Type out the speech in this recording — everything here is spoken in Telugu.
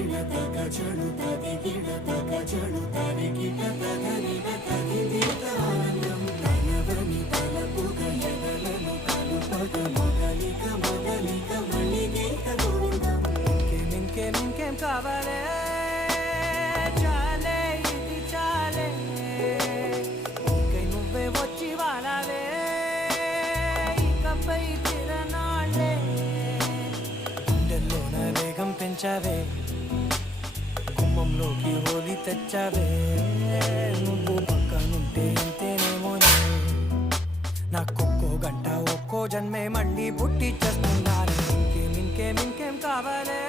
తదిగిడ తగ చెడు తదిగిడ తగ చెడు తరిగిట తగనిడ తదిగిట ఆనందం తనవని తలపుగ ఎదలను కలుపగ మొదలిక మొదలిక మళ్ళీ గీత గోవిందం ఇంకేం కావాలే చాలే ఇది చాలే ఇంకై నువ్వే వచ్చి వాడాలే ఇకపై తిరనాళ్ళే గుండెల్లోన వేగం పెంచావే గుమ్మంలోకి హోలీ తెచ్చావే నువ్వు పక్కనుంటే ఇంతేనేమోనే నాకొక్కో గంట ఒక్కో జన్మే మళ్ళీ పుట్టి చేస్తున్నాను ఇంకేం కావాలే